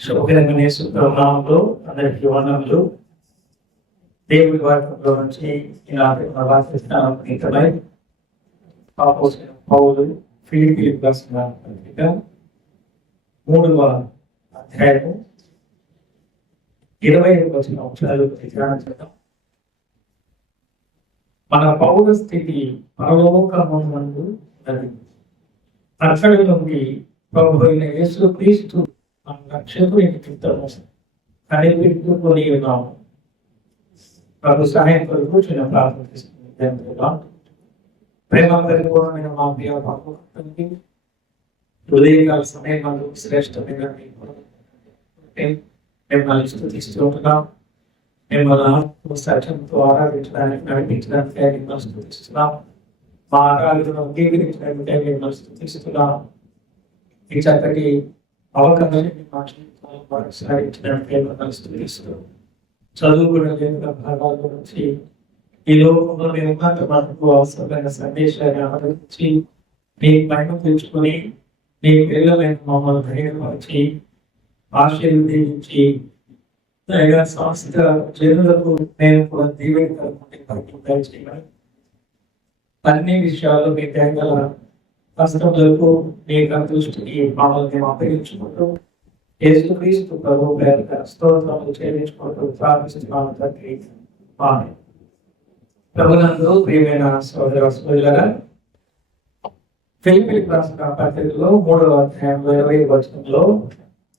శుభకరమైన సుప్రభావంలో అందరికీ వందనములు. దేవుడి వాక్యంలో నుంచి ఈనాటి ప్రవాసిస్తాను గీతమై అపోస్తలుడైన పౌలు ఫిలిప్పీయులకు రాసిన పత్రిక 3వ అధ్యాయము 25వ వచనం చదువుకుని ధ్యానం చేద్దాం. మన పౌర స్థితి పరలోకమందు ఉన్నది. అక్కడి నుండి ప్రభు అయిన యేసుక్రీస్తు మన రక్షకుని నిమిత్తము కనిపెట్టుకొని ఉన్నాము. ప్రభు సహాయం కొరకు చిన్న ప్రార్థన చేస్తున్నాం. ప్రేమ పరిపూర్ణమైన మా ప్రియ పరలోకపు ఉదయకాల సమయం శ్రేష్టమైన మిమ్మల్ని స్తుతిస్తున్నాం. మిమ్మల్ని సత్యంతో ఆరాధించడానికి నడిపించడానికి మిమ్మల్ని స్తుతిస్తున్నాం. మా ఆరాధన అంగీకరించడానికి మిమ్మల్ని స్తుతిస్తున్నాం. ఈ చక్కటి అవకాశాన్ని మా జీవితంలో కొనసాగించడానికి మిమ్మల్ని స్తుతిస్తున్నాం. చదువుకునే భాగాల గురించి ఈ లోకంలో ఉన్నత మనకు అవసరమైన సందేశాన్ని ఆదరించి మీ మహిమ తెచ్చుకొని మీ పిల్లలైన మమ్మల్ని ధైర్యపరిచి ఆశీర్వదించి సంస్థ జనులకు మేము కూడా దీవెనకరంగా చేయాలి. అన్ని విషయాల్లో మీ దయగల కష్టములకు మీ దృష్టికి మమ్మల్ని అప్పగించుకుంటూ యేసుక్రీస్తు ప్రభువు పేరిట స్తోత్రములు చెల్లించుకుంటూ ప్రార్థిస్తున్నాము తండ్రి. ఆమేన్. ప్రభునందు ప్రియమైన సోదర సోదరులారా, ఫిలిప్పీయులకు రాసిన పత్రికలో 3వ అధ్యాయంలో 20వ వచనంలో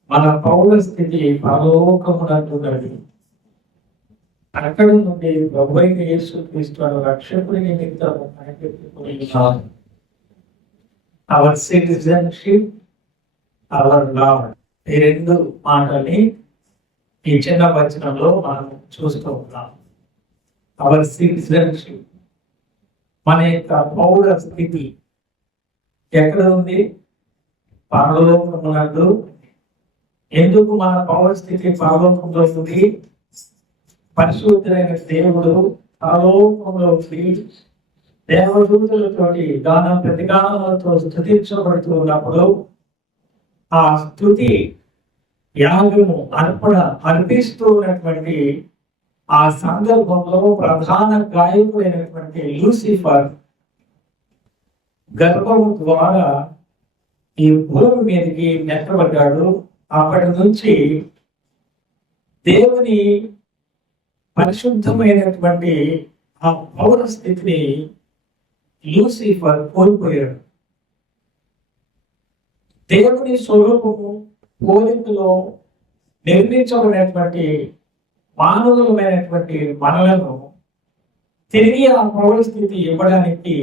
మన పౌర స్థితి పరలోకమునందున్నది. అక్కడ నుండి ప్రభు అయిన యేసుక్రీస్తు రక్షకుని నిమిత్తము కనిపెట్టుకొని ఉన్నాము. అవర్ సిటిజన్షిప్, అవర్ లార్డ్, ఈ రెండు మాటల్ని ఈ చిన్న వచనంలో మనం చూస్తూ ఉన్నాం. అవర్ సిటిజన్షిప్, మన యొక్క పౌర స్థితి ఎక్కడ ఉంది? పరలోకమునందు. ఎందుకు మన పౌర స్థితి పరలోకంలో ఉంది? పరిశుద్ధుడైన దేవుడు పరలోకంలో దేవదూతలతోటి గానం ప్రతిగానాలతో స్తుతించబడుతూ ఉన్నప్పుడు ఆ స్తుతి యాగము అర్పిస్తూ ఉన్నటువంటి ఆ సందర్భంలో ప్రధాన గాయకుడైనటువంటి లూసిఫర్ గర్భము ద్వారా ఈ భూమి మీదకి నెట్టబడ్డాడు. అప్పటి నుంచి దేవుని పరిశుద్ధమైనటువంటి ఆ పౌర స్థితిని లూసిఫర్ కోల్పోయాడు. దేవుని స్వరూపము పోలికలో నిర్మించబడినటువంటి మానవులమైనటువంటి మనలను తిరిగి ఆ పౌర స్థితి ఇవ్వడానికి,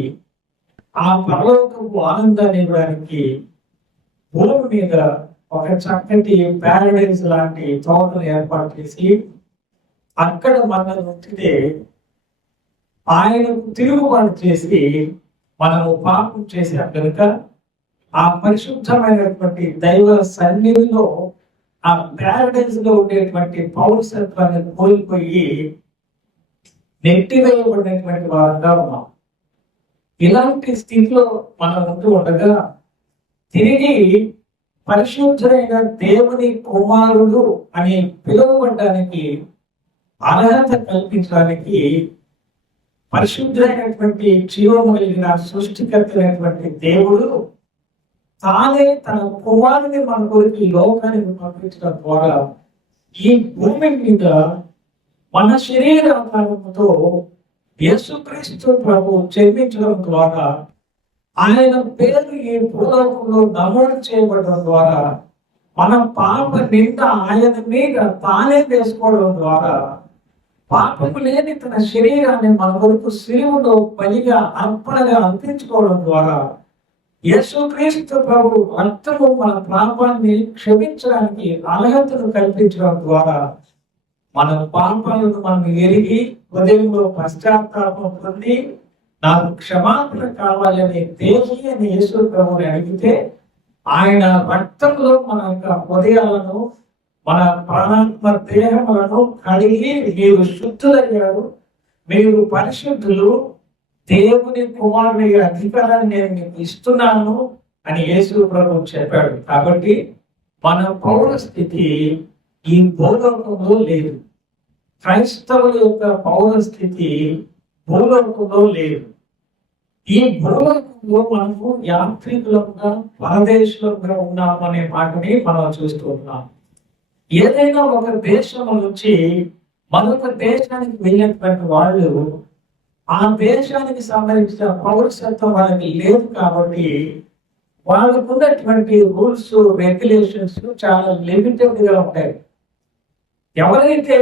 ఆ పరలోకపు ఆనందాన్ని ఇవ్వడానికి భూమి మీద ఒక చక్కటి ప్యారడైజ్ లాంటి తోటను ఏర్పాటు చేసి అక్కడ మనల్ని ఉంచితే ఆయనకు తిరుగుబాటు చేసి మనము పాపం చేసాం కనుక ఆ పరిశుద్ధమైనటువంటి దైవ సన్నిధిలో ఆ ప్యారడైజ్ లో ఉండేటువంటి పౌరసత్వాన్ని కోల్పోయి నెట్టివేయబడినటువంటి వారంగా ఉన్నాం. ఇలాంటి స్థితిలో మనం ఉంటూ ఉండగా తిరిగి పరిశుద్ధుడైన దేవుని కుమారుడు అని పిలువబడడానికి అర్హత కల్పించడానికి పరిశుద్ధమైనటువంటి జీవము కలిగిన సృష్టికర్తైనటువంటి దేవుడు తానే తన కుమారుని మన కొరకు లోకానికి పంపించడం ద్వారా ఈ భూమి మీద మన శరీరాకారంతో యేసుక్రీస్తు ప్రభు జన్మించడం ద్వారా ఆయన పేరు ఈ భూలోకంలో నమోదు చేయబడడం ద్వారా మన పాప నింద ఆయన మీద తానే వేసుకోవడం ద్వారా పాపము లేని తన శరీరాన్ని మన కొరకు శిలువలో బలిగా అర్పణగా అందించుకోవడం ద్వారా యేసుక్రీస్తు ప్రభు రక్తము మన పాపాన్ని క్షమించడానికి అర్హతను కల్పించడం ద్వారా మన పాపాలను మనం ఎరిగి హృదయంలో పశ్చాత్తాపం పొంది నాకు క్షమాపణ కావాలని దేహి అని యేసు ప్రభుని అడిగితే ఆయన రక్తంలో మన యొక్క హృదయాలను మన ప్రాణాత్మ దేహములను కడిగి మీరు శుద్ధులయ్యారు, మీరు పరిశుద్ధులు, దేవుని కుమారుని అధికారాన్ని నేను మీకు ఇస్తున్నాను అని యేసు ప్రభు చెప్పాడు. కాబట్టి మన పౌరస్థితి ఈ భూలోకంలో లేదు. క్రైస్తవుల యొక్క పౌరస్థితి భూలోకంలో లేదు. ఈ భూలోకంలో మనము యాత్రికులుగా పరదేశులుగా ఉన్నామనే మాటని మనం చూస్తూ ఉన్నాం. ఏదైనా ఒక దేశం నుంచి మరొక దేశానికి వెళ్ళినటువంటి వాళ్ళు ఆ దేశానికి సంబంధించిన పౌరసత్వం వాళ్ళకి లేదు కాబట్టి వాళ్ళకు ఉన్నటువంటి రూల్స్ రెగ్యులేషన్స్ చాలా లిమిటెడ్ గా ఉంటాయి. ఎవరైతే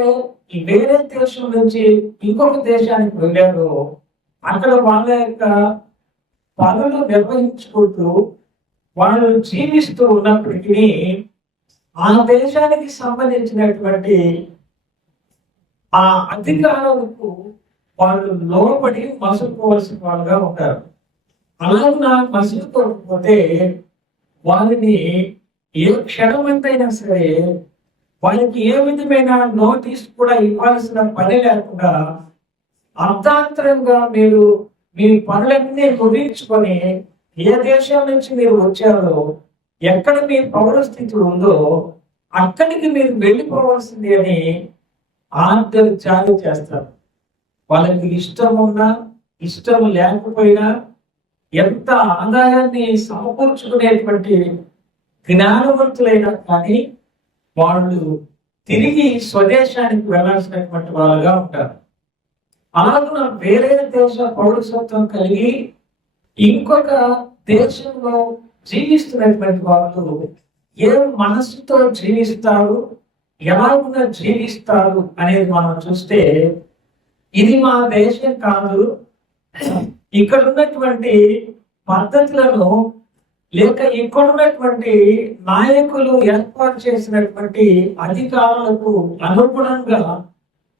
ఈ వేరే దేశం నుంచి ఇంకొక దేశానికి వెళ్ళారో అక్కడ వాళ్ళ యొక్క పనులు నిర్వహించుకుంటూ వాళ్ళు జీవిస్తూ ఉన్నప్పటికీ ఆ దేశానికి సంబంధించినటువంటి ఆ అధికారులకు వాళ్ళు లోబడి మసులుకోవాల్సిన వాళ్ళుగా ఉంటారు. అలాగే మసులుకోకపోతే వారిని ఏ క్షణమంతైనా సరే వాళ్ళకి ఏ విధమైన నోటీస్ కూడా ఇవ్వాల్సిన పని లేకుండా అర్ధాంతరంగా మీరు మీ పనులన్నీ ముగించుకొని ఏ దేశం నుంచి మీరు వచ్చారో ఎక్కడ మీ పౌరస్థితి ఉందో అక్కడికి మీరు వెళ్ళిపోవాల్సింది అని ఆర్డర్ జారీ చేస్తారు. వాళ్ళకి ఇష్టం ఉన్నా ఇష్టం లేకపోయినా ఎంత ఆదాయాన్ని సమకూర్చుకునేటువంటి జ్ఞానవంతులైనా కానీ వాళ్ళు తిరిగి స్వదేశానికి వెళ్ళాల్సినటువంటి వాళ్ళుగా ఉంటారు. అలాగే వేరే దేశ పౌరసత్వం కలిగి ఇంకొక దేశంలో జీవిస్తున్నటువంటి వాళ్ళు ఏ మనసుతో జీవిస్తారు, ఎలాగున్నా జీవిస్తారు అనేది మనం చూస్తే ఇది మా దేశం కాదు, ఇక్కడ ఉన్నటువంటి పద్ధతులను లేక ఇక్కడ ఉన్నటువంటి నాయకులు ఏర్పాటు చేసినటువంటి అధికారులకు అనుగుణంగా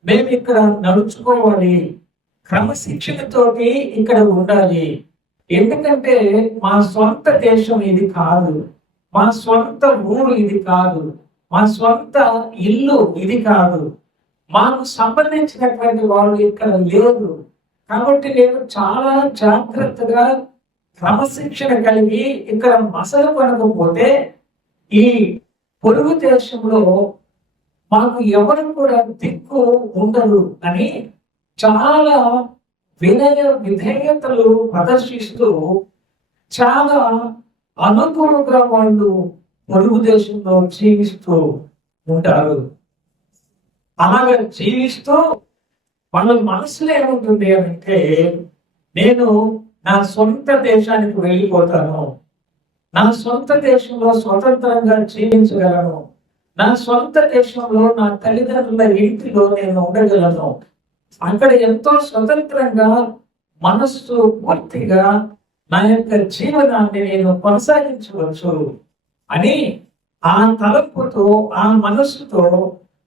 మేము ఇక్కడ నడుచుకోవాలి, క్రమశిక్షణతోటి ఇక్కడ ఉండాలి. ఎందుకంటే మా సొంత దేశం ఇది కాదు, మా సొంత ఊరు ఇది కాదు, మా సొంత ఇల్లు ఇది కాదు, మాకు సంబంధించినటువంటి వాళ్ళు ఇక్కడ లేరు. కాబట్టి నేను చాలా జాగ్రత్తగా క్రమశిక్షణ కలిగి ఇక్కడ మసలు పడకపోతే ఈ పొరుగు దేశంలో మాకు ఎవరు కూడా దిక్కు ఉండరు అని చాలా వినయ విధేయతలు ప్రదర్శిస్తూ చాలా అనుకూలంగా వాళ్ళు పొరుగు దేశంలో జీవిస్తూ ఉంటారు. అలాగే జీవిస్తూ వాళ్ళ మనసులో ఏముంటుంది అంటే నేను నా సొంత దేశానికి వెళ్ళిపోతాను, నా సొంత దేశంలో స్వతంత్రంగా జీవించగలను, నా సొంత దేశంలో నా తల్లిదండ్రుల ఇంటిలో నేను ఉండగలను, అక్కడ ఎంతో స్వతంత్రంగా మనస్సు పూర్తిగా నా యొక్క జీవనాన్ని నేను కొనసాగించవచ్చు అని ఆ తలంపుతో ఆ మనస్సుతో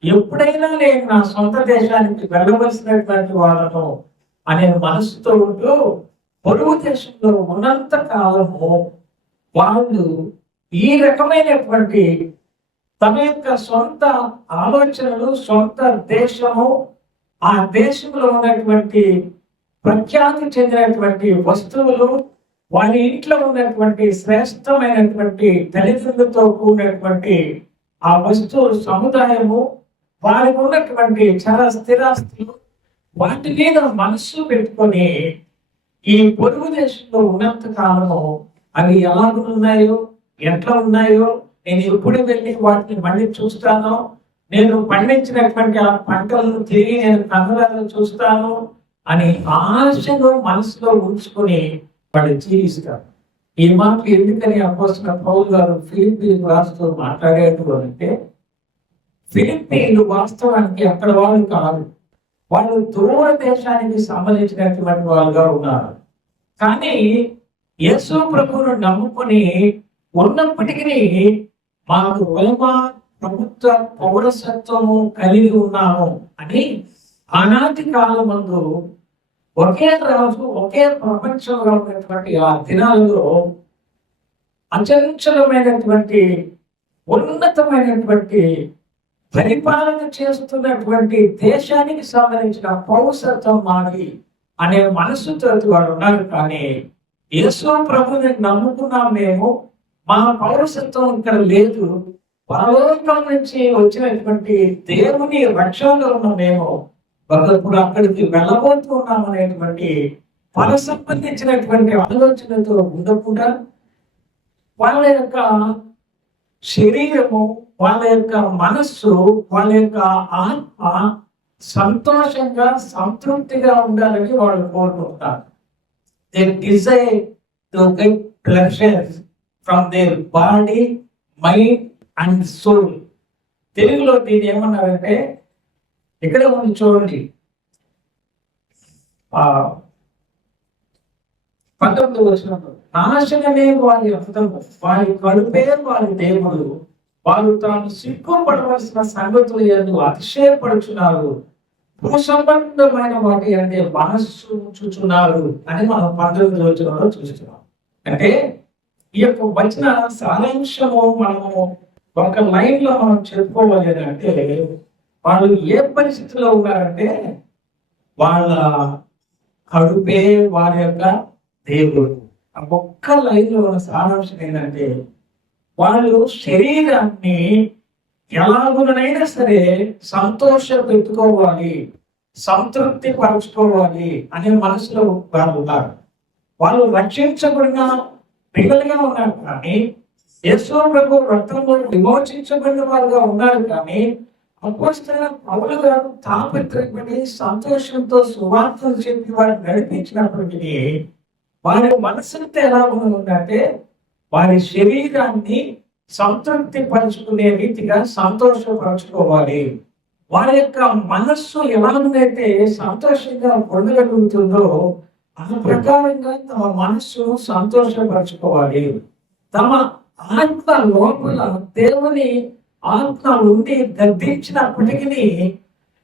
ఎప్పుడైనా నేను నా సొంత దేశానికి వెళ్ళవలసినటువంటి వాళ్ళను అనే మనస్సుతో ఉంటూ పొరుగు దేశంలో ఉన్నంత కాలము వాళ్ళు ఈ రకమైనటువంటి తమ యొక్క సొంత ఆలోచనలు, సొంత దేశము, ఆ దేశంలో ఉన్నటువంటి ప్రఖ్యాతి చెందినటువంటి వస్తువులు, వారి ఇంట్లో ఉన్నటువంటి శ్రేష్టమైనటువంటి తల్లిదండ్రులతో కూడినటువంటి ఆ వస్తువు సముదాయము, వారికి ఉన్నటువంటి చాలా స్థిరాస్తులు, వాటి మీద మనస్సు పెట్టుకొని ఈ పొరుగు దేశంలో ఉన్నంత కాలము అవి ఎలా ఉన్నాయో ఎట్లా ఉన్నాయో నేను ఎప్పుడు వెళ్ళి వాటిని మళ్ళీ చూస్తాను, నేను పండించినటువంటి ఆ పంటలను తిరిగి నేను కన్నులను చూస్తాను అని ఆశను మనసులో ఉంచుకొని వాళ్ళు జీవిస్తారు. ఈ మాట ఎందుకని అపోస్తలుడైన పౌలు గారు ఫిలిప్పీయులకు రాస్తూ మాట్లాడేది అంటే ఫిలిప్పీయులు వాస్తవానికి అక్కడ వాళ్ళు కాదు, వాళ్ళు దూర దేశానికి సంబంధించినటువంటి వాళ్ళుగా ఉన్నారు. కానీ యేసు ప్రభువును నమ్ముకొని ఉన్నప్పటికీ మాకు రోమా ప్రభుత్వ పౌరసత్వము కలిగి ఉన్నాము అని ఆనాటి కాలం ముందు ఒకే రాజు ఒకే ప్రపంచంలో ఉన్నటువంటి ఆ దినాలలో అచంచలమైనటువంటి ఉన్నతమైనటువంటి పరిపాలన చేస్తున్నటువంటి దేశానికి సంబంధించిన పౌరసత్వం మాది అనే మనసుతో వాడు ఉన్నారు. కానీ యేసు ప్రభువుని నమ్ముకున్నాం మేము, మా పౌరసత్వం ఇక్కడ లేదు, పరలోకం నుంచి వచ్చినటువంటి దేవుని రక్షణలో ఉన్న మేము ఒకప్పుడు అక్కడికి వెళ్ళబోతున్నాం అనేటువంటి పర సంబంధించినటువంటి ఆలోచనతో ఉండకుండా వాళ్ళ యొక్క శరీరము, వాళ్ళ యొక్క మనస్సు, వాళ్ళ యొక్క ఆత్మ సంతోషంగా సంతృప్తిగా ఉండాలని వాళ్ళు కోరుకుంటారు. They desire to get pleasure from their body, mind and soul. తెలుగులో దీన్ని ఏమన్నారంటే, ఇక్కడ ఉంది చూడండి, 19వ వచనంలో, నాశనమే వారి అర్థము, వారి కడుపే వారి దేవుడు, వారు తాను సిగ్గుపడవలసిన సంగతులు యందు అతిశయపడుచున్నారు, భూసంబంధమైన వాటి అంటే మనస్సు ఉంచుచున్నారు అని మనం 19వ వచనంలో చూస్తున్నాం. అంటే ఈ యొక్క వచన సారాంశము మనము ఒక లైన్ లో మనం చెప్పుకోవాలి అంటే, వాళ్ళు ఏ పరిస్థితిలో ఉన్నారంటే, వాళ్ళ కడుపే వారి యొక్క దేవుడు. ఆ ఒక్క లైన్ లో ఉన్న సారాంశం ఏంటంటే, వాళ్ళు శరీరాన్ని ఎలాగునైనా సరే సంతోష పెట్టుకోవాలి, సంతృప్తి పరచుకోవాలి అనే మనసులో వాళ్ళు ఉన్నారు. వాళ్ళు రక్షించబడిన పిల్లలుగా ఉన్నారు, కానీ యేసు ప్రభు రక్తంలో విమోచించబడిన వారుగా ఉన్నారు. కానీ అపోస్తలుడైన పౌలు గారు తాపత్రయపడి సంతోషంతో సువార్తలు చెప్పి వారిని నడిపించినప్పటికీ వారి మనసుంతా ఎలా ఉందంటే, వారి శరీరాన్ని సంతృప్తి పరుచుకునే రీతిగా సంతోషపరచుకోవాలి. వారి యొక్క మనస్సు ఎలా ఉందంటే సంతోషంగా పొందగలుగుతుందో ఆ ప్రకారంగా తమ మనస్సును సంతోషపరచుకోవాలి. తమ ఆత్మ లోపల దేవుని ఆత్మ ఉండి గర్భించినప్పటికీ,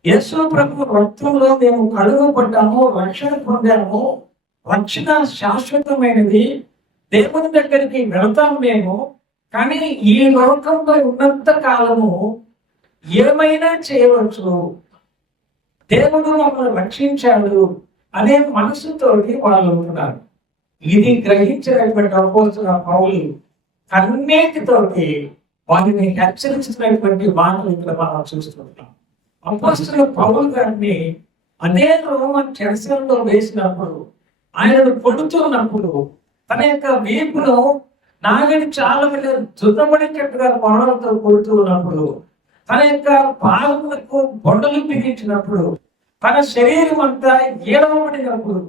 యేసు ప్రభు రక్తంలో మేము కడుగబడ్డాము, రక్షణ పొందాము, రక్షణ శాశ్వతమైనది, దేవుని దగ్గరికి వెళతాం మేము. కానీ ఈ లోకంలో ఉన్నంత కాలము ఏమైనా చేయవచ్చు, దేవుడు మమ్మల్ని రక్షించాడు అనే మనసుతోటి వాళ్ళు ఉంటున్నారు. ఇది గ్రహించినటువంటి అపోస్తలుడైన పౌలు కన్నీటితోటి వారిని హెచ్చరించినటువంటి మాటలు ఇక్కడ మనం చూస్తున్నాం. అపోస్తలుడైన పౌలు గారిని అదే రోమన్ చెరసాలలో వేసినప్పుడు, ఆయనను కొడుతున్నప్పుడు, తన యొక్క వీపును నాగడి చాలా మీద దున్నబడేటట్టుగా బాణాలతో కొడుతూ ఉన్నప్పుడు, తన యొక్క పాదములకు బొండలు బిగించినప్పుడు, తన శరీరం అంతా ఈడవబడినప్పుడు,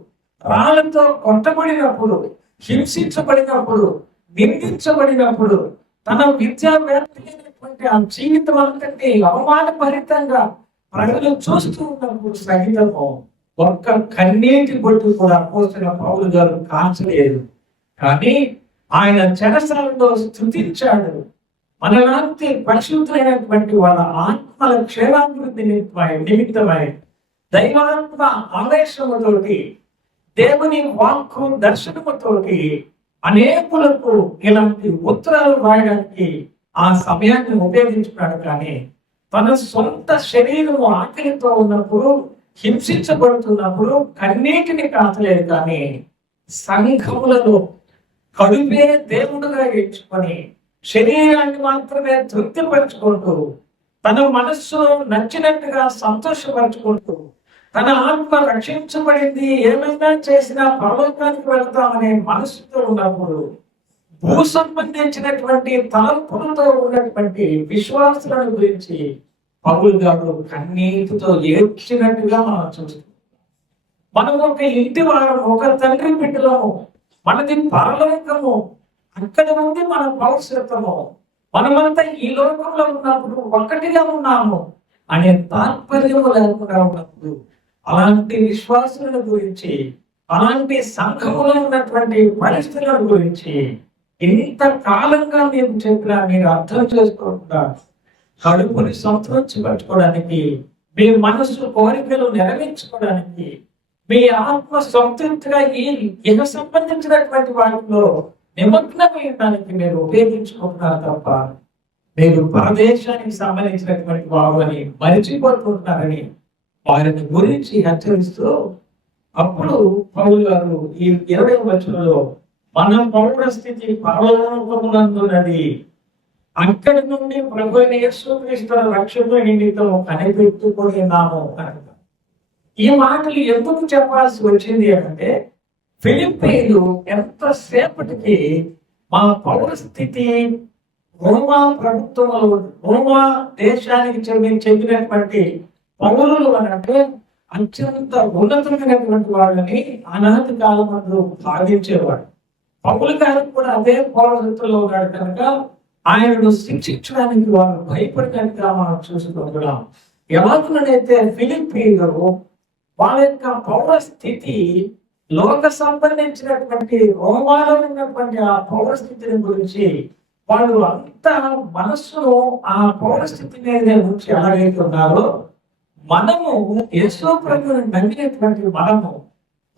రాళ్లతో కొట్టబడినప్పుడు, హింసించబడినప్పుడు, నిందించబడినప్పుడు, తన విద్యావేత్తమైనటువంటి ఆ జీవితం అంతటి అవమానభరితంగా ప్రజలు చూస్తూ ఉన్నప్పుడు సహితము ఒక్క కన్నీటి బొట్టు కూడా అపోస్తలుడైన పౌలు గారు కాల్చలేదు. కానీ ఆయన చెరసాలలో స్తుతించాడు. మనలాంటి పరిశుద్ధులైనటువంటి వాళ్ళ ఆత్మల క్షేమాభివృద్ధి నిమిత్తమై దైవాత్మ ఆవేశముతోటి, దేవుని వాక్కు దర్శనముతోటి అనేకులకు ఇలాంటి ఉత్తరాలు రాయడానికి ఆ సమయాన్ని ఉపయోగించుకున్నాడు. కానీ తన సొంత శరీరము ఆకలితో ఉన్నప్పుడు, హింసించబడుతున్నప్పుడు కన్నీటిని కాచలేదు. కానీ సంఘములలో కడుపే దేవుడుగా ఎంచుకొని శరీరాన్ని మాత్రమే తృప్తిపరచుకుంటూ, తన మనస్సు నచ్చినట్టుగా సంతోషపరచుకుంటూ, తన ఆత్మ రక్షించబడింది, ఏమైనా చేసినా పరలోకానికి వెళ్తామనే మనస్సుతో ఉన్నప్పుడు, భూ సంబంధించినటువంటి తలంపులతో ఉన్నటువంటి విశ్వాసాలను గురించి పౌలు గారు కన్నీటితో ఏడ్చినట్టుగా మనం చూస్తాం. మనం ఒక ఇంటి వారము, ఒక తండ్రి బిడ్డలము, మనది పరలోకము, అక్కడ ఉంది మన భవిష్యత్తము, మనమంతా ఈ లోకంలో ఉన్నప్పుడు ఒక్కటిగా ఉన్నాము అనే తాత్పర్యం లేకుండా ఉన్నప్పుడు, అలాంటి విశ్వాసాల గురించి, అలాంటి సంఘములో ఉన్నటువంటి పరిస్థితుల గురించి ఇంత కాలంగా మేము చెప్పినా మీరు అర్థం చేసుకోకుండా కడుపుని సంతృప్తిపరచుకోవడానికి, మీ మనసు కోరికలు నెరవేర్చుకోవడానికి, మీ ఆత్మ సంతృప్తిగా ఈ ఇహ సంబంధించినటువంటి వాటిలో నిమగ్నమయ్యడానికి మీరు ఉపయోగించుకుంటున్నారు తప్ప, మీరు పరదేశానికి సంబంధించినటువంటి వారు అని మరిచిపోతున్నారని వారిని గురించి హెచ్చరిస్తూ, అప్పుడు పౌలు గారు ఈ 20వ వచనంలో, మన పౌర స్థితి పరలోకమునందున్నది, అక్కడి నుండి ప్రభు యేసుక్రీస్తు రక్షణ నీతో కనిపెట్టుకున్నాము కనుక ఈ మాటలు ఎందుకు చెప్పాల్సి వచ్చింది అంటే, ఫిలిప్పీలు ఎంతసేపటికి మా పౌరస్థితి రోమా ప్రభుత్వంలో రోమా దేశానికి చెందినటువంటి పౌరులు అని అంటే అత్యంత ఉన్నతమైనటువంటి వాళ్ళని అనాది కాలంలో భావించేవాడు. పౌలు గారు కూడా అదే పౌరస్థితిలో ఉన్నాడు కనుక ఆయనను శిక్షించడానికి వారు భయపడినట్టుగా మనం చూసుకుంటున్నాం. ఎలాగైతే ఫిలిప్పీలు వాళ్ళ యొక్క పౌర స్థితి లోక సంబంధించినటువంటి రోమాలో ఉన్నటువంటి ఆ పౌర స్థితిని గురించి వాళ్ళు అంత మనస్సులో ఆ పౌర స్థితి మీద గురించి ఎలాగైతే ఉన్నారో, మనము యేసు ప్రభువుని నమ్మినటువంటి మనము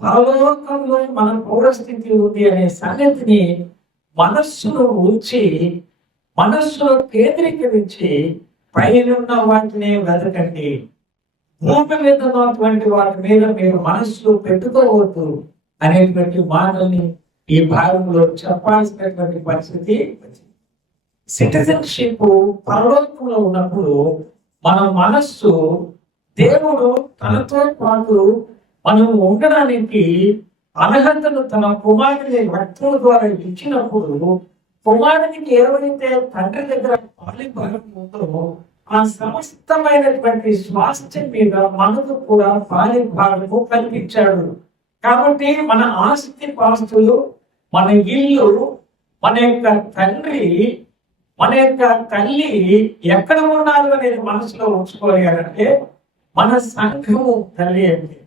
పరలోకంలో మన పౌరస్థితి ఉంది అనే సంగతిని మనస్సులో ఉంచి, మనస్సులో కేంద్రీకరించి పైనున్న వాటిని వెతకండి, భూమి మీద ఉన్నటువంటి వాటి మీద మీరు మనస్సు పెట్టుకోవద్దు అనేటువంటి మాటల్ని ఈ భాగంలో చెప్పాల్సినటువంటి పరిస్థితి. సిటిజన్షిప్ పరలోకంలో ఉన్నప్పుడు మన మనస్సు దేవుడు తనతో పాటు మనం ఉండడానికి అర్హతను తన కుమారుని రక్తం ద్వారా ఇచ్చినప్పుడు, కుమారునికి ఏవైతే తండ్రి దగ్గర పాలిభాగం ఉందో ఆ సమస్తమైనటువంటి స్వాస్థ్యం మీద మనకు కూడా పాలిభాగము కల్పించాడు. కాబట్టి మన ఆస్తి పాస్తులు, మన ఇల్లు, మన యొక్క తండ్రి, మన యొక్క తల్లి ఎక్కడ ఉన్నారు అనేది మనసులో ఉంచుకోలేదంటే మన సంఘము తల్లి అంటే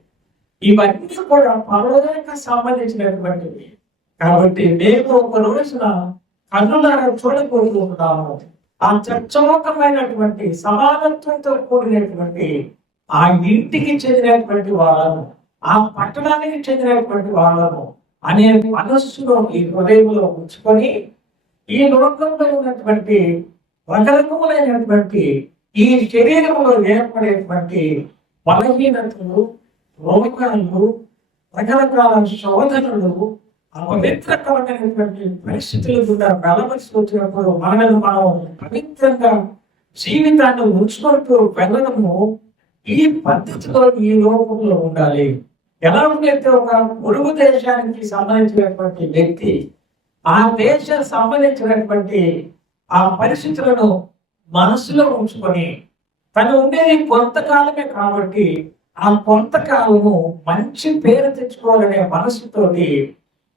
ఇవన్నీ కూడా పరలోకానికి సంబంధించినటువంటివి. కాబట్టి మేము ఒక రోజున కన్నులారా చూడబోతున్నాము ఆ చర్చముఖమైనటువంటి సమానత్వంతో కూడినటువంటి ఆ ఇంటికి చెందినటువంటి వాళ్ళము, ఆ పట్టణానికి చెందినటువంటి వాళ్ళము అనే మనస్సులో ఈ హృదయంలో ఉంచుకొని ఈ లోకంలో ఉన్నటువంటి రకరకములైనటువంటి ఈ శరీరంలో ఏర్పడేటువంటి బలహీనతలు, రోగాలు, రకరకాల శోధనలు, అపవిత్రకరమైనటువంటి పరిస్థితులు కూడా వెళ్ళవలసి వచ్చినప్పుడు మనల్ని మనం పవిత్రంగా జీవితాన్ని ఉంచుకుంటూ వెళ్ళడము ఈ పద్ధతిలో ఈ లోకంలో ఉండాలి. ఎలా ఉండైతే ఒక పొరుగు దేశానికి సంబంధించినటువంటి వ్యక్తి ఆ దేశం సంబంధించినటువంటి ఆ పరిస్థితులను మనసులో ఉంచుకొని తను ఉండేది కొంతకాలమే కాబట్టి ఆ కొంతకాలము మంచి పేరు తెచ్చుకోవాలనే మనసుతోటి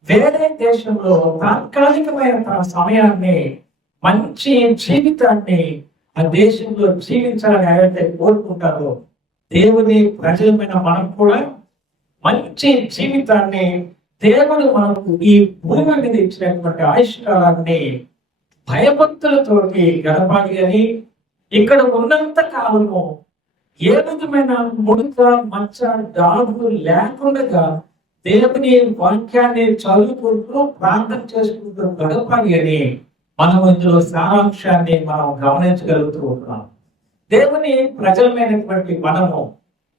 వేరే దేశంలో తాత్కాలికమైన తన సమయాన్ని, మంచి జీవితాన్ని ఆ దేశంలో జీవించాలని ఎవరైతే కోరుకుంటారో, దేవుని ప్రజలమైన మనం కూడా మంచి జీవితాన్ని దేవుడు మనకు ఈ భూమి మీద ఇచ్చినటువంటి ఆయుష్కాలాన్ని భయభక్తులతోటి గడపాలి అని, ఇక్కడ ఉన్నంత కాలము ఏ విధమైన ముడత, మచ్చ, డాగు లేకుండా దేవుని వాక్యాన్ని చదువుకుంటూ ప్రార్థన చేసుకుంటూ గడపాలి అని మనం ఇందులో సారాంశాన్ని మనం గమనించగలుగుతూ ఉంటున్నాం. దేవుని ప్రజలమైనటువంటి మనము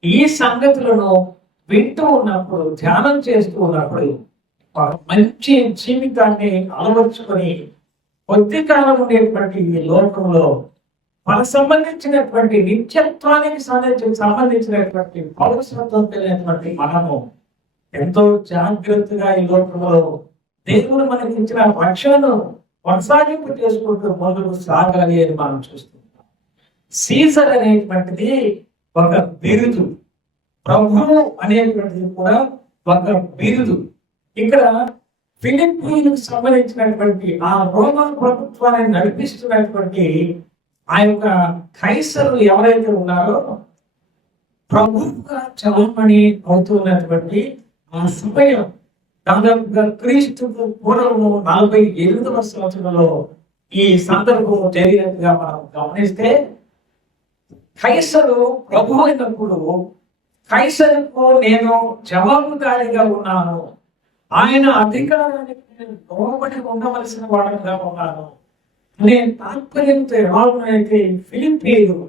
ఈ సంగతులను వింటూ ఉన్నప్పుడు, ధ్యానం చేస్తూ ఉన్నప్పుడు ఒక మంచి జీవితాన్ని అలవర్చుకొని కొద్ది కాలం ఉండేటువంటి ఈ లోకంలో మనకు సంబంధించినటువంటి నిత్యత్వానికి సంబంధించినటువంటి పౌరసత్వం కలిగినటువంటి మనము ఎంతో జాగ్రత్తగా ఈ లోకంలో దేవుడు మనకి ఇచ్చిన రక్షణను కొనసాగింపు చేసుకుంటూ ముందుకు సాగాలి అని మనం చూస్తున్నాం. సీజర్ అనేటువంటిది ఒక బిరుదు, ప్రభువు అనేటువంటిది కూడా ఒక బిరుదు. ఇక్కడ ఫిలిప్పీలకు సంబంధించినటువంటి ఆ రోమన్ ప్రభుత్వాన్ని నడిపిస్తున్నటువంటి ఆ యొక్క కైసరు ఎవరైతే ఉన్నారో, ప్రభువుగా చలామణి అవుతున్నటువంటి ఆ సమయం దాదాపుగా క్రీస్తుకు పూర్వము 48వ సంవత్సరంలో ఈ సందర్భం జరిగినట్టుగా మనం గమనిస్తే, కైసరు ప్రభు అయినప్పుడు కైసరుకు నేను జవాబుదారీగా ఉన్నాను, ఆయన అధికారానికి నేను లోబడి ఉండవలసిన వాడుగా ఉన్నాను అనే తాత్పర్యంతో ఎలాగైతే ఫిలిప్పీలు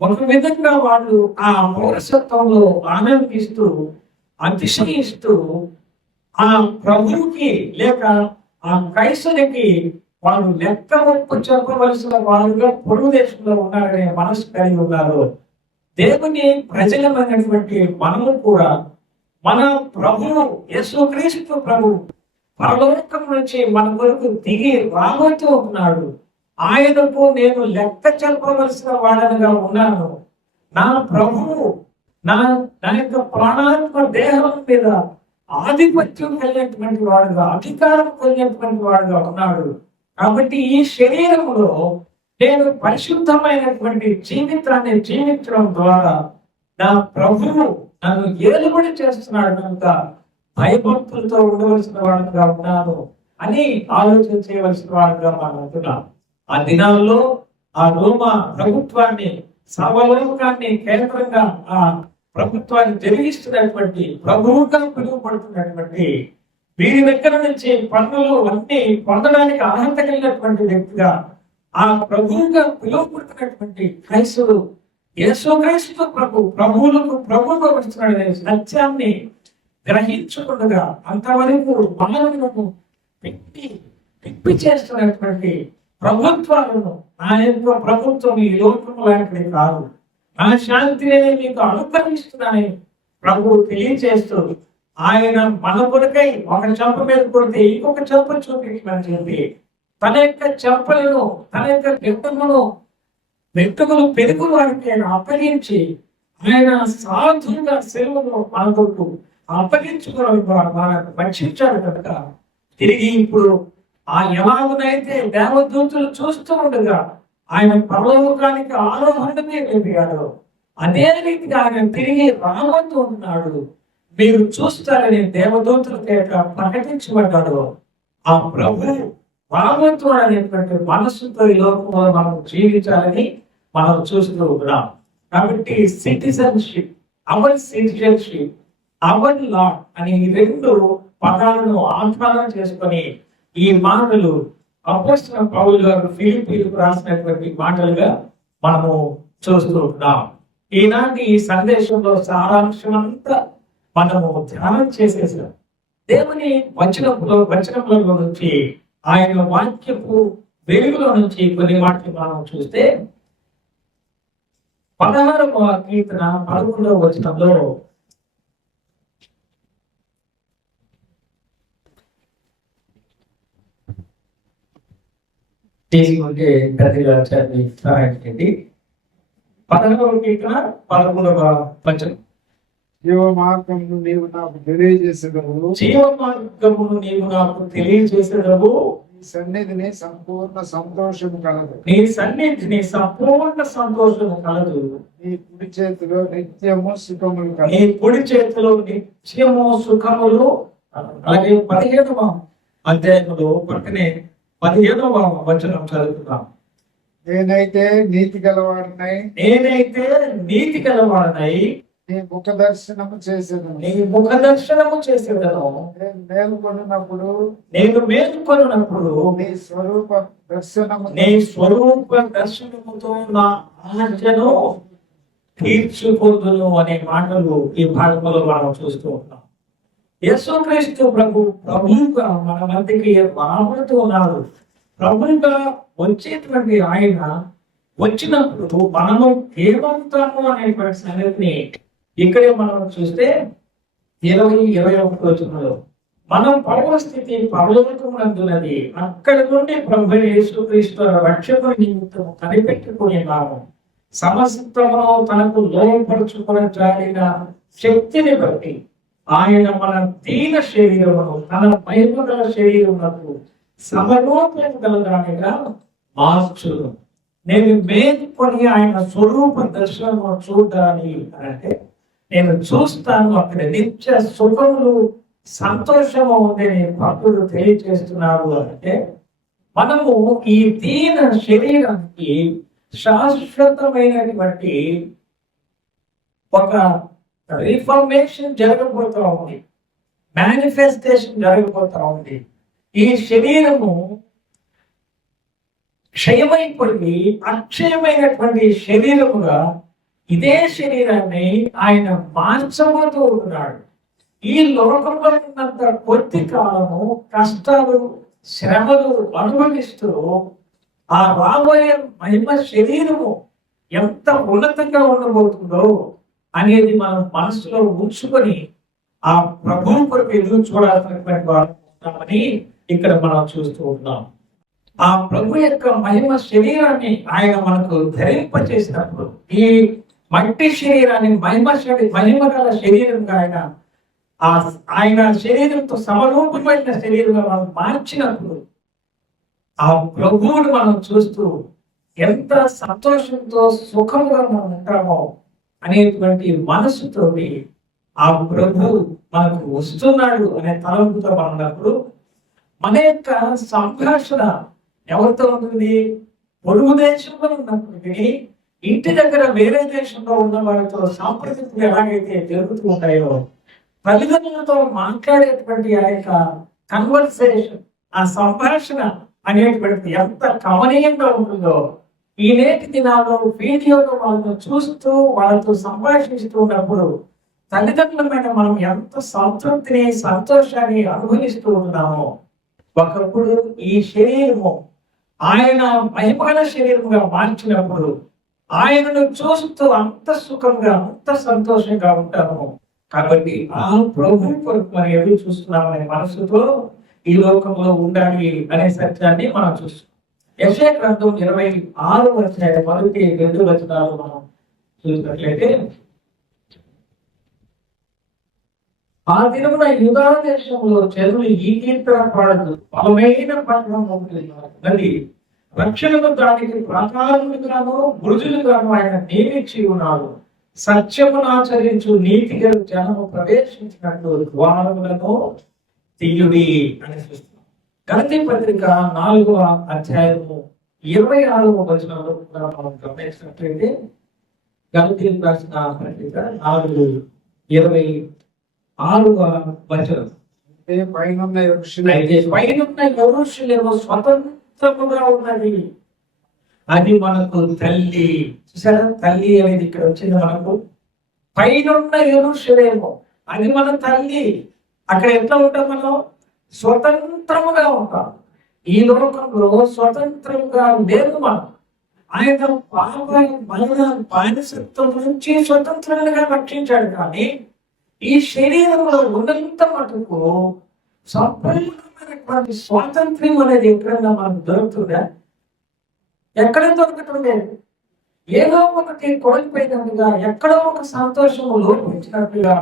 ఒక విధంగా వాళ్ళు ఆ పౌరసత్వంలో ఆనందిస్తూ అతిశయిస్తూ ఆ ప్రభువుకి లేక ఆ కైసరికి వాళ్ళు లెక్క ఒప్పు చెప్పవలసిన వారుగా పొరుగు దేశంలో ఉన్నారనే మనసు కలిగి ఉన్నారు. దేవుని ప్రజలమైనటువంటి మనము కూడా మన ప్రభువు యేసుక్రీస్తు ప్రభు పరలోకం నుంచి మన కొరకు దిగి రాబోతూ ఉన్నాడు. ఆయనకు నేను లెక్క చెప్పవలసిన వాడనగా ఉన్నాను. నా ప్రభువు నా యొక్క ప్రాణాత్మ దేహం మీద ఆధిపత్యం కలిగినటువంటి వాడుగా, అధికారం కలిగినటువంటి వాడుగా ఉన్నాడు. కాబట్టి ఈ శరీరంలో నేను పరిశుద్ధమైనటువంటి జీవితాన్ని జీవించడం ద్వారా నా ప్రభువు నన్ను ఏలుబడి చేస్తున్నాడు కనుక భయభక్తులతో ఉండవలసిన వాడుగా ఉన్నాను అని ఆలోచన చేయవలసిన వాడుగా మనం ఉంటున్నాం. ఆ దినాల్లో ఆ రోమా ప్రభుత్వాన్ని, సర్వలోకాన్ని కేంద్రంగా ఆ ప్రభుత్వాన్ని జరిగిస్తున్నటువంటి ప్రభువుగా పిలువబడుతున్నటువంటి వీరి దగ్గర నుంచి పన్నులు అన్ని పొందడానికి అర్హత కలిగినటువంటి వ్యక్తిగా ఆ ప్రభువుగా పిలువబడుతున్నటువంటి క్రైస్తవుడు యేసుక్రీస్తు ప్రభువులకు ప్రభువుగా వస్తున్నాడు సత్యాన్ని గ్రహించకుండా అంతవరకు మానవులను పిప్పి చేస్తున్నటువంటి ప్రభుత్వాలను, నా యొక్క ప్రభుత్వం ఈ లోకం లాంటిది కాదు, నా శాంతిని మీకు అనుగ్రహిస్తున్నానని ప్రభువు తెలియజేస్తూ ఆయన మన కొరకై ఒక చెంప మీద కొడితే ఇంకొక చెంప చూపించమని చెప్పి తన యొక్క చెంపలను, తన యొక్క వెంట్రుకలు పెరుగులు వారికి ఆయన అప్పగించి ఆయన సాధువుగా సెలవును మన కొరకు అప్పగించుకోవడం మనకు రక్షించాడు కనుక తిరిగి ఇప్పుడు ఆ ఎలాగునైతే దేవదూతులు చూస్తూ ఉండగా ఆయన పరలోకానికి ఆరోహణమే వెళ్ళాడు, అదే రీతిగా ఆయన తిరిగి రాబోతూ ఉంటున్నాడు. మీరు చూస్తారని దేవదూతుల చేత ప్రకటించబడ్డాడు. ఆ ప్రభు రాబోతున్నాడు అనేటువంటి మనస్సుతో ఈ లోకంలో మనం జీవించాలని మనం చూస్తూ ఉన్నాం. కాబట్టి సిటిజన్షిప్, అవర్ లార్డ్ అని ఈ రెండు పదాలను ఆధారం చేసుకొని ఈ మాటలు అపోస్తలుడైన పౌలు గారు ఫిలిప్పీయులకు రాసినటువంటి మాటలుగా మనము చూస్తూ ఉన్నాం. ఈనాటి ఈ సందేశంలో సారాంశం అంతా మనము ధ్యానం చేసేసాం. దేవుని వచనముల నుంచి, ఆయన వాక్యపు వెలుగులో నుంచి కొన్ని మాటలు మనం చూస్తే 16వ కీర్తన 11వ వచనంలో తీసుకుంటే గదిగా చదివించండి. 16వ కీర్తన 11వ వచనం. జీవ మార్గమును నీవు నాకు తెలియజేసేదవు, నీ సన్నిధిని సంపూర్ణ సంతోషము కలదు, నీ సన్నిధిని సంపూర్ణ సంతోషము కలదు, నీ కుడి చేతిలో నిత్యము సుఖములు కలదు, నీ కుడి చేతిలో నిత్యము సుఖములు. అలాగే 15వ అధ్యాయంలో పక్కనే 15వ వచనం చదువుతున్నాం. నేనైతే నీతి గలవాడినై నీ ముఖ దర్శనము చేసేదను, నేను మేలుకొనున్నప్పుడు నీ స్వరూప దర్శనముతో నా ఆజ్ఞను తీర్చుకోదును అనే మాటలు ఈ భాగంలో మనం చూస్తూ ఉన్నాం. యేసుక్రీస్తు ప్రభువుగా మన మధ్యకి రాబడుతూ ఉన్నారు. ప్రభువుగా వచ్చేటువంటి ఆయన వచ్చినప్పుడు మనము ఏమవుతాము అనేటువంటి సంగతిని ఇక్కడే మనం చూస్తే 20-21 వచనంలో మనం పరమస్థితి పరలోకమునందున్నది, అక్కడ నుండి ప్రభు యేసుక్రీస్తు రక్షకుని నిమిత్తం కనిపెట్టుకుని నాము సమస్తమును తనకు లోపరుచుకుని జారిన శక్తిని బట్టి ఆయన మన దీన శరీరమును తన మహిమగల శరీరమునకు సమరూపం గలదానిగా మార్చును. నేను మేలుకొని ఆయన స్వరూప దర్శనము చూడాలి అంటే నేను చూస్తాను, అక్కడ నిత్య సుఖములు సంతోషము ఉందని భక్తుడు తెలియజేస్తున్నాడు. అంటే మనము ఈ దీన శరీరానికి శాశ్వతమైనటువంటి ఒక రిఫర్మేషన్ జరగబోతా ఉంది, మేనిఫెస్టేషన్ జరగబోతా ఉంది. ఈ శరీరము క్షయమైపోయి అక్షయమైనటువంటి శరీరముగా ఇదే శరీరాన్ని ఆయన మార్చబోతూ ఉన్నాడు. ఈ లోకంలో ఉన్నంత కొద్ది కాలము కష్టాలు శ్రమలు అనుభవిస్తూ ఆ రాబోయే మహిమ శరీరము ఎంత ఉన్నతంగా ఉండబోతుందో అనేది మనం మనసులో ఉంచుకొని ఆ ప్రభువు కొరకు ఎదురు చూడాల్సినటువంటి వారు ఉన్నామని ఇక్కడ మనం చూస్తూ ఉన్నాం. ఆ ప్రభు యొక్క మహిమ శరీరాన్ని ఆయన మనకు ధరింపచేసినప్పుడు ఈ మట్టి శరీరాన్ని మహిమ గల శరీరంగా ఆయన శరీరంతో సమరూపమైన శరీరంగా మనం మార్చినప్పుడు ఆ ప్రభువును మనం చూస్తూ ఎంత సంతోషంతో సుఖంగా మనం ఉంటామో అనేటువంటి మనసుతోటి ఆ ప్రభు మనకు వస్తున్నాడు అనే తలంపుతో మనం ఉన్నప్పుడు మన యొక్క సంభాషణ ఎవరితో ఉంటుంది? పొరుగు దేశంలో ఉన్నప్పటికీ ఇంటి దగ్గర వేరే దేశంలో ఉన్న వాళ్ళతో సాంప్రదాయాలు ఎలాగైతే జరుగుతూ ఉంటాయో, తల్లిదండ్రులతో మాట్లాడేటువంటి ఆ యొక్క కన్వర్సేషన్, ఆ సంభాషణ అనేటువంటిది ఎంత కమనీయంగా ఉంటుందో ఈ నేటి దినాల్లో వీడియోలో వాళ్ళను చూస్తూ వాళ్ళతో సంభాషిస్తూ ఉన్నప్పుడు తల్లిదండ్రులమైన మనం ఎంత సంతృప్తిని సంతోషాన్ని అనుభవిస్తూ ఉన్నామో, ఒకప్పుడు ఈ శరీరము ఆయన మహిమగల శరీరంగా మార్చినప్పుడు ఆయనను చూస్తూ అంత సుఖంగా అంత సంతోషంగా ఉంటాము. కాబట్టి ఆ ప్రభు కొరకు మనం ఎదురు చూస్తున్నామనే మనసుతో ఈ లోకంలో ఉండాలి అనే సత్యాన్ని మనం చూస్తున్నాం. యెషయా గ్రంథం 26వ అధ్యాయం 1-2 వచనాలు మనం చూసినట్లయితే, ఆ దినమున యూదా దేశంలో జనులు ఈ కీర్తన పాడదు, బలమైన పట్టణం నది రక్షణను దానికి ప్రాకారములుగాను బురుజులుగాను ఆయన నియమించి ఉన్నాడు. సత్యమును ఆచరించు నీతి గల జనము ప్రవేశించినట్లు ద్వారములను తీయుడి అని చూస్తున్నాం. గలతీ పత్రిక 4వ అధ్యాయము 26వ వచనంలో మనం గమనించినట్లయితే, గలతీ రాసిన పత్రిక 4:26వ వచనం, పైనున్న యెరూషలేము స్వతంత్రముగా ఉన్నది, అది మనకు తల్లి. చూసారా, తల్లి అనేది ఇక్కడ వచ్చింది మనకు. పైనున్న యెరూషలేము అది మన తల్లి. అక్కడ ఎట్లా ఉంటాం? మనం స్వతంత్రముగా ఉంటాం. ఈ లోకంలో స్వతంత్రంగా లేదు మనం. ఆయన మన బానిసత్వం నుంచి స్వతంత్రంగా రక్షించాడు. కానీ ఈ శరీరంలో ఉన్నంత మటుకు సంపూర్ణమైనటువంటి స్వాతంత్ర్యం అనేది ఎక్కడన్నా మనకు దొరుకుతుందా? ఎక్కడ దొరకటం లేదు. ఏదో ఒకటి కోల్పోయినట్టుగా, ఎక్కడో ఒక సంతోషము లోపించినట్టుగా,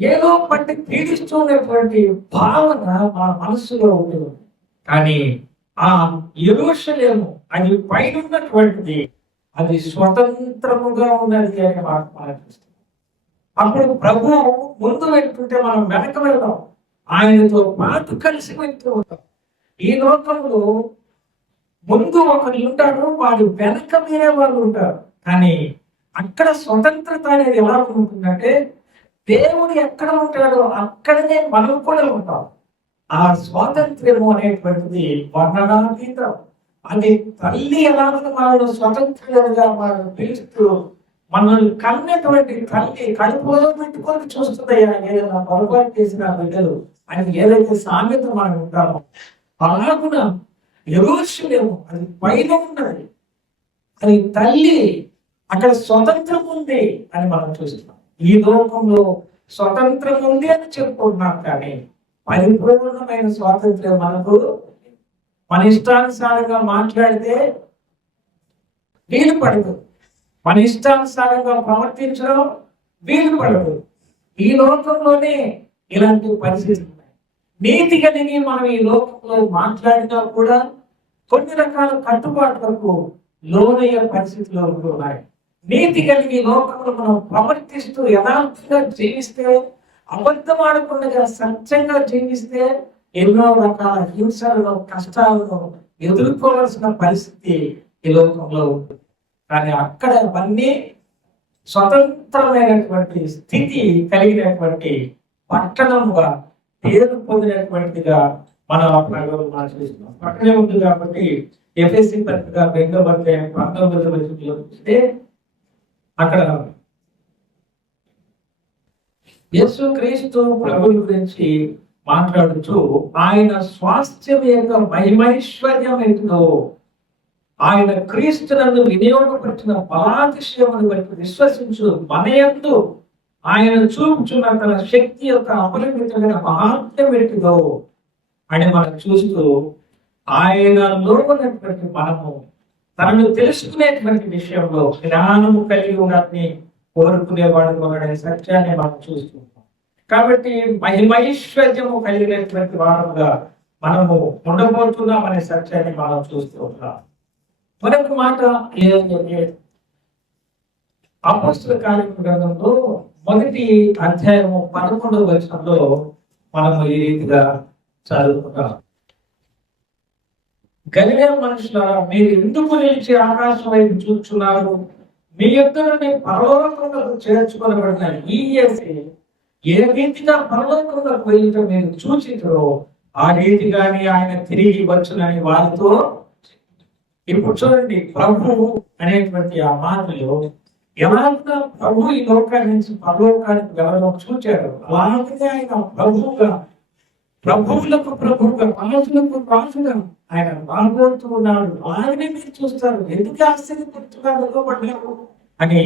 ఏదో పట్టి పీడిస్తున్నటువంటి భావన మన మనస్సులో ఉంటుంది. కానీ ఆ యెరూషలేము అది పైనున్నటువంటిది, అది స్వతంత్రముగా ఉన్నది అని మనం చూస్తాం. అప్పుడు ప్రభు ముందు వెళ్తుంటే మనం వెనక వెళ్దాం, ఆయనతో పాటు కలిసి వెళ్తూ ఉంటాం. ఈ లోకంలో ముందు ఒకరు ఉంటారు, వాడు వెనక వేరే వాళ్ళు ఉంటారు. కానీ అక్కడ స్వతంత్రత అనేది ఎలా ఉంటుందంటే, దేవుడు ఎక్కడ ఉంటాడో అక్కడనే మనం కూడా ఉంటాం. ఆ స్వాతంత్ర్యము అనేటువంటిది వర్ణనాతీతం. అది తల్లి ఎలాగో వాళ్ళు స్వతంత్రులుగా వాళ్ళు పిలుస్తూ మనల్ని కన్నటువంటి తల్లి కడుపులో పెట్టుకొని చూస్తుందయ్యా ఏదైనా పొరపాటు చేసిన బిడ్డలు అని ఏదైతే సామెత మనం ఉంటామో, అలాగున యెరూషలేము అది పైన ఉన్నది, అది తల్లి, అక్కడ స్వతంత్రం ఉంది అని మనం చూస్తున్నాం. ఈ లోకంలో స్వతంత్రం ఉంది అని చెప్పుకుంటున్నాం, కానీ పరిపూర్ణమైన స్వాతంత్ర్యం మనకు. మన ఇష్టానుసారంగా మాట్లాడితే వీలు పడదు, మన ఇష్టానుసారంగా ప్రవర్తించడం వీలు పడదు. ఈ లోకంలోనే ఇలాంటి పరిస్థితులు ఉన్నాయి. నీతి కలిగి మనం ఈ లోకంలో మాట్లాడినా కూడా కొన్ని రకాల కట్టుబాట్లకు లోనయ్యే పరిస్థితులు ఉంటున్నాయి. నీతి కలిగి లోకంలో మనం ప్రవర్తిస్తూ యథార్థంగా జీవిస్తే, అబద్ధం ఆడకుండా సత్యంగా జీవిస్తే ఎన్నో రకాల హింసలను కష్టాలను ఎదుర్కోవాల్సిన పరిస్థితి ఈ లోకంలో ఉంటుంది. కానీ అక్కడ అవన్నీ స్వతంత్రమైనటువంటి స్థితి కలిగినటువంటి పట్టణంగా పేరు పొందినటువంటిదిగా మనం చూస్తున్నాం. పక్కనే ఉంది కాబట్టి ఎఫెసీ పత్రిక 2వ అధ్యాయం 19వ వచనంలో చూస్తే అక్కడ యేసు క్రీస్తు ప్రభువు గురించి మాట్లాడుతూ ఆయన స్వాస్థ్యం యొక్క మహిమైశ్వర్యం ఏంటో, ఆయన క్రీస్తునందు వినియోగపరిచిన బలాతిశయమును బట్టి విశ్వసించు మనయందు ఆయన చూపుచున్న తన శక్తి యొక్క అపరిమితమైన మహాత్మ్యం ఏంటిదో అని మనం చూస్తూ, ఆయనలో ఉన్నటువంటి మనము తనను తెలుసుకునేటువంటి విషయంలో జ్ఞానము కలిగి ఉన్నట్ని కోరుకునేవాడు అనే సత్యాన్ని మనం చూస్తున్నాం. కాబట్టి మహిమైశ్వర్యము కలిగినటువంటి వారముగా మనము ఉండబోతున్నాం అనే సత్యాన్ని మనం చూస్తూ ఉన్నాం. మరొక మాట ఏంటంటే, అపోస్తల కార్యముల గ్రంథంలో 1వ అధ్యాయము 11వ వచనంలో మనము ఈ రీతిగా చదువుకుంటాం. గలిలయ మనుషులారా, మీరు ఎందుకు నిలిచి ఆకాశం వైపు చూస్తున్నారు? మీ యొద్దనే పరలోకములకు చేర్చుకొనబడిన ఈ యేసే ఏ రీతిగా పరలోకములకు వెళ్ళటం మీరు చూచిరో ఆ రీతిగానే ఆయన తిరిగి వచ్చునని వారితో. ఇప్పుడు చూడండి, ప్రభువు అనేటువంటి ఆ మాటలు ఎవరైనా ప్రభు ఈ లోకాన్ని నుంచి పరలోకానికి వెళ్ళడం చూచారు, అలాగే ఆయన ప్రభువుగా, ప్రభువులకు ప్రభువుగా, రాజులకు రాజుగా ఆయన రాబోతూ ఉన్నాడు. అలాగనే మీరు చూస్తారు. ఎందుకు ఆశ్చర్యపడుతున్నారు అని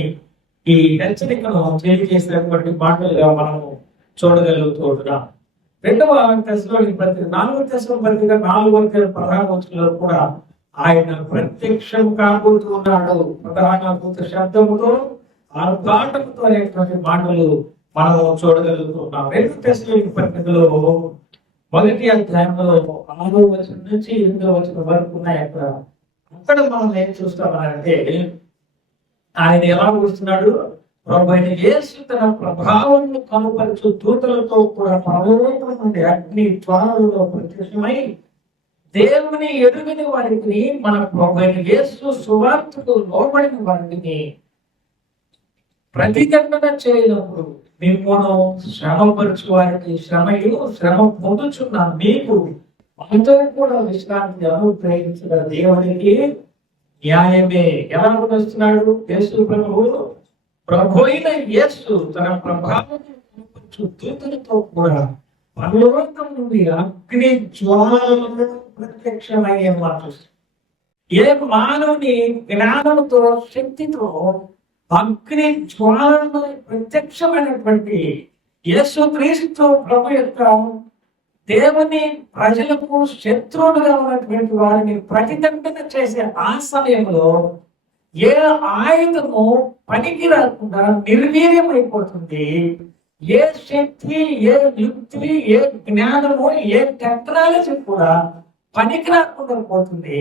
ఈ హెచ్చరికను తెలియజేసినటువంటి మాటలుగా మనము చూడగలుగుతున్నాం. 2వ తెస్సలోనికీ పత్రిక 4వ తెస్సలోనికీ పత్రిక 4వ అధ్యాయం 16వ వచనంలో కూడా ఆయన ప్రత్యక్షం కాబోతూ ఉన్నాడు. ప్రధాన శబ్దముతో ఆర్భాటముతో అనేటువంటి మాటలు మనము చూడగలుగుతున్నాం. 2వ తెస్సలోనికీ పత్రికలో 1వ అధ్యాయంలో 6వ వచనం నుంచి 8వ వచనం వరకు ఉన్నాయి. అక్కడ మనం ఏం చూస్తామనంటే, ఆయన ఎలా వస్తున్నాడు? ప్రభువైన యేసు తన ప్రభావాన్ని కనుపరచు దూతలతో కూడా పరలోకం నుండి అగ్ని జ్వాలలలో ప్రత్యక్షమై దేవుని ఎరుగని వారికి, మన ప్రభువైన యేసు సువార్తకు లోబడిన వారిని ప్రతిదండన చేయనప్పుడు మిమ్మల్ని శ్రమపరచు వారికి శ్రమ పొందుచున్న మీకు మనతో కూడా విశ్రాంతి అనుగ్రహించిన దేవునికి న్యాయమే. ఎలా వస్తున్నాడు యేసు ప్రభు అయిన యేసు తన ప్రభావం దూతలతో కూడా పరలోకం నుండి అగ్ని జ్వాలలలో ప్రత్యక్షమయ్యే మాట. ఏ మానవుని జ్ఞానంతో శక్తితో అగ్ని జ్వాలలో ప్రత్యక్షమైనటువంటి యేసు క్రీస్తు ప్రభు యొక్క దేవుని ప్రజలకు శత్రువులుగా ఉన్నటువంటి వారిని ప్రతిదండన చేసే ఆ సమయంలో ఏ ఆయుధము పనికి రాకుండా నిర్వీర్యమైపోతుంది. ఏ శక్తి, ఏ యుక్తి, ఏ జ్ఞానము, ఏ టెక్నాలజీ కూడా పనికి రాకుండా పోతుంది.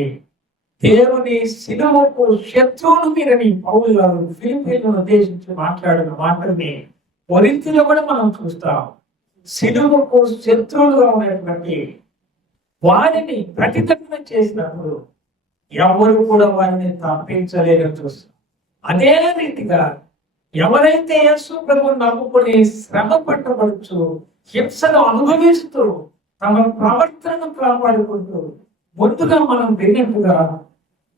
దేవుని సిలువకు శత్రువులు మీరని పౌలు గారు ఫిలిప్పీలను ఉద్దేశించి మాట్లాడిన మాటల్ని కొరింథీలో కూడా మనం చూస్తాం. సిలువకు శత్రువులుగా ఉన్నటువంటి వారిని ప్రతిదండన చేసినప్పుడు ఎవరు కూడా వారిని తప్పించలేరని చూస్తాం. అదే రీతిగా ఎవరైతే యేసు ప్రభువును నమ్ముకుని శ్రమ పట్టబడుచు హింసను అనుభవిస్తూ తమ ప్రవర్తనను కాపాడుకుంటూ ముందుగా మనం విన్నట్టుగా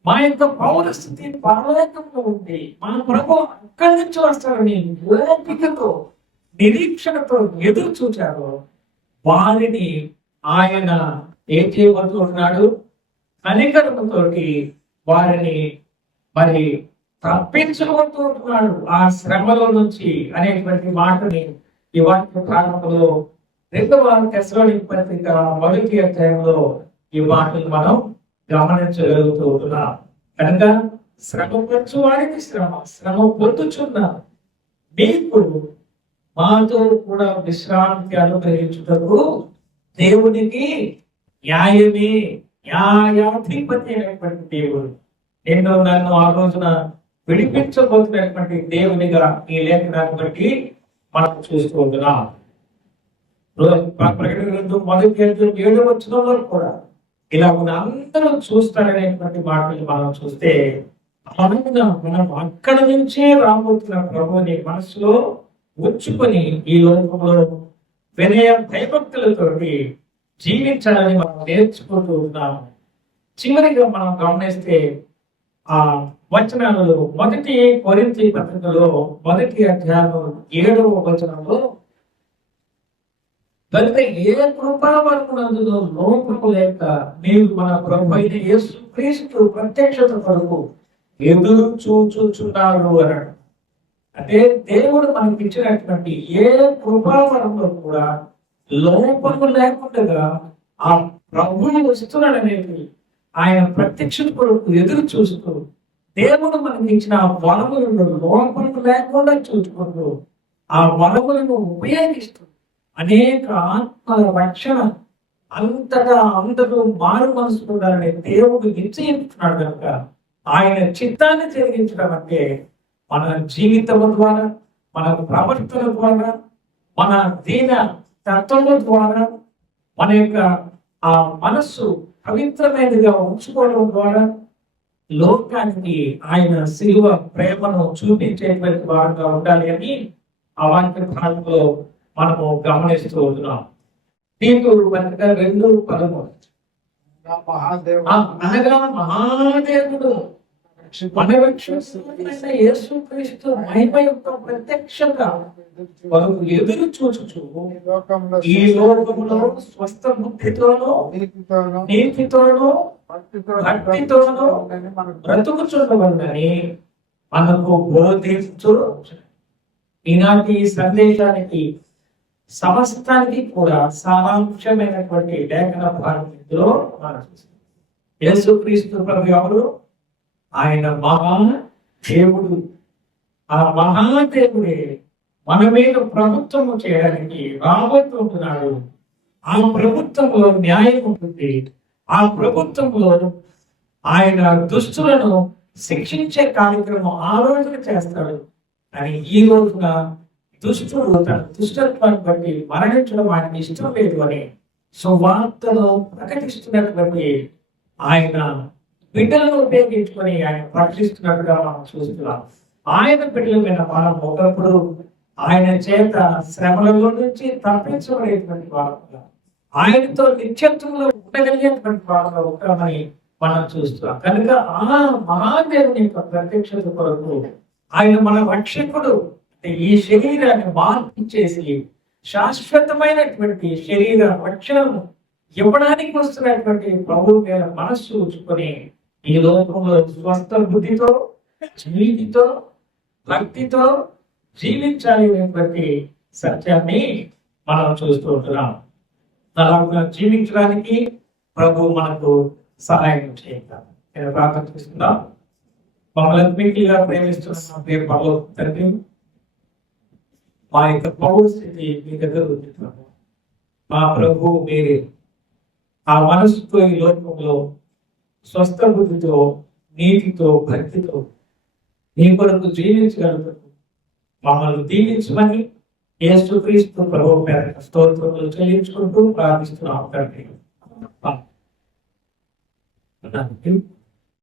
మా యొక్క పౌరస్థితి పరలోకంలో ఉంది, మా ప్రభు అక్కడి నుంచి వస్తారని ఓపికతో నిరీక్షణతో ఎదురు చూచారు. వారిని ఆయన ఏం చేయబోతున్నాడు? కనికరముతోటి వారిని మరి తప్పించబోతున్నాడు ఆ శ్రమలో నుంచి అనేటువంటి మాటని ఈ వాక్య ప్రారంభంలో 2వ తెస్సలోనికీ పత్రిక 1వ అధ్యాయంలో ఈ మాటలు మనం గమనించగలుగుతూ ఉంటున్నాం. కనుక శ్రమ పరచు వారికి శ్రమ పొందుచున్న మీకు మాతో కూడా విశ్రాంతి అనుగ్రహించుటకు దేవునికి న్యాయమే. న్యాయాధిపతి అయినటువంటి దేవుడు నిన్ను నన్ను ఆ రోజున విడిపించబోతున్నటువంటి దేవునిగా ఈ లేఖనాన్ని బట్టి మనం చూస్తూ ఉంటున్నాం. ప్రకటన గ్రంథం 1వ అధ్యాయం 7వ వచనంలో కూడా ఇలా అందరూ చూస్తారనేటువంటి మాటలు మనం చూస్తే మనం అక్కడ నుంచే రాబోతున్న ప్రభువుని మనసులో ఉంచుకొని ఈ లోకంలో వినయ భయభక్తులతోటి జీవించాలని మనం నేర్చుకుంటూ ఉన్నాము. చివరిగా మనం గమనిస్తే ఆ వచనాలలో 1 కొరింథీ పత్రికలో 1వ అధ్యాయం 7వ వచనంలో కనుక ఏ కృపావరమునందులో లోపము లేక మీరు మన ప్రభు అయిన యేసు క్రీస్తు ప్రత్యక్షత కొరకు ఎదురు చూచుచున్నారు అన్నాడు. అంటే దేవుడు మనకి ఇచ్చినటువంటి ఏ కృపావరంలో కూడా లోపము లేకుండా ఆ ప్రభువు వస్తున్నాడు అనేది ఆయన ప్రత్యక్షత కొరకు ఎదురు చూస్తూ దేవుడు మనకి ఇచ్చిన ఆ వరములను లోపము లేకుండా చూసుకుంటూ ఆ వరములను ఉపయోగిస్తూ అనేక ఆత్మల రక్షణ అంతటా అందరూ మారు మనసుకున్నారని దేవుడు నిశ్చయించున్నాడు కనుక ఆయన చిత్తాన్ని జరిగించడం అంటే మన జీవితం ద్వారా, మన ప్రవర్తన ద్వారా, మన దీన తత్వము ద్వారా, మన యొక్క ఆ మనస్సు పవిత్రమైనదిగా ఉంచుకోవడం ద్వారా లోకానికి ఆయన శిలువ ప్రేమను చూపించేటువంటి వారుగా ఉండాలి అని ఆ వాక్య భాగంలో మనము గమనిస్తూ ఉంటున్నాం. దీంతో కనుక 2:13 అనగా మహాదేవుడు మన రక్షకుడైన యేసుక్రీస్తు మహిమ యొక్క ప్రత్యక్షంగా కొరకు ఎదురు చూచుచు ఈ లోకంలో స్వస్థ బుద్ధితోనూ నీతితోనూ భక్తితోనూ బ్రతుకుచుండవని మనకు బోధించు. ఈనాటి సందేశానికి సమస్తానికి కూడా సారాంశమైనటువంటి లేఖన భాగంలో మనం యేసుక్రీస్తు ప్రభు ఎవరు? ఆయన మహా దేవుడు. ఆ మహాదేవుడే మన మీద ప్రభుత్వము చేయడానికి రాబోతుంటున్నాడు. ఆ ప్రభుత్వంలో న్యాయం ఉంటుంది. ఆ ప్రభుత్వంలో ఆయన దుష్టులను శిక్షించే కార్యక్రమం ఆ రోజున చేస్తాడు. అని ఈ రోజున దుష్టుడు తన దుష్టత్వాన్ని బట్టి మరణించడం ఆయనకి ఇష్టం లేదు అని సువార్తను ప్రకటిస్తున్నటువంటి ఆయన బిడ్డలను ఉపయోగించుకొని ఆయన ప్రకటిస్తున్నట్టుగా మనం చూస్తున్నాం. ఆయన బిడ్డల మీద మనం ఒకప్పుడు ఆయన చేత శ్రమలలో నుంచి తప్పించబడేటువంటి వారంగా, ఆయనతో నిత్యత్వంలో ఉండగలిగేటువంటి వారంగా ఉంటామని మనం చూస్తున్నాం. కనుక ఆ మహాదేవుని యొక్క ప్రత్యక్షత కొరకు ఆయన మన రక్షకుడు. ఈ శరీరాన్ని మార్పు చేసి శాశ్వతమైనటువంటి శరీర రక్షణను ఇవ్వడానికి వస్తున్నటువంటి ప్రభువు మీద మనస్సు ఉంచుకొని ఈ లోకంలో స్వస్థ బుద్ధితో, నీతితో, భక్తితో జీవించాలి అనేటువంటి సత్యాన్ని మనం చూస్తూ ఉంటున్నాం. అలా జీవించడానికి ప్రభు మనకు సహాయం చేద్దాం. నేను ప్రార్థన చేస్తున్నాం. మమ్మల్ని మిక్కిలిగా ప్రేమిస్తున్న పేరు పరలోక తండ్రి, మా యొక్క పౌరస్థితి మీ దగ్గర ఉంచుతున్నాము. మా ప్రభు మీరే ఆ మనసుతో ఈ లోకంలో స్వస్థ బుద్ధితో, నీతితో, భక్తితో నీ కొరకు జీవించగలుగుతారు. మమ్మల్ని దీవించమని యేసుక్రీస్తు ప్రభువు పేరిట స్తోత్రములు చెల్లించుకుంటూ ప్రార్థిస్తున్నాం తండ్రి.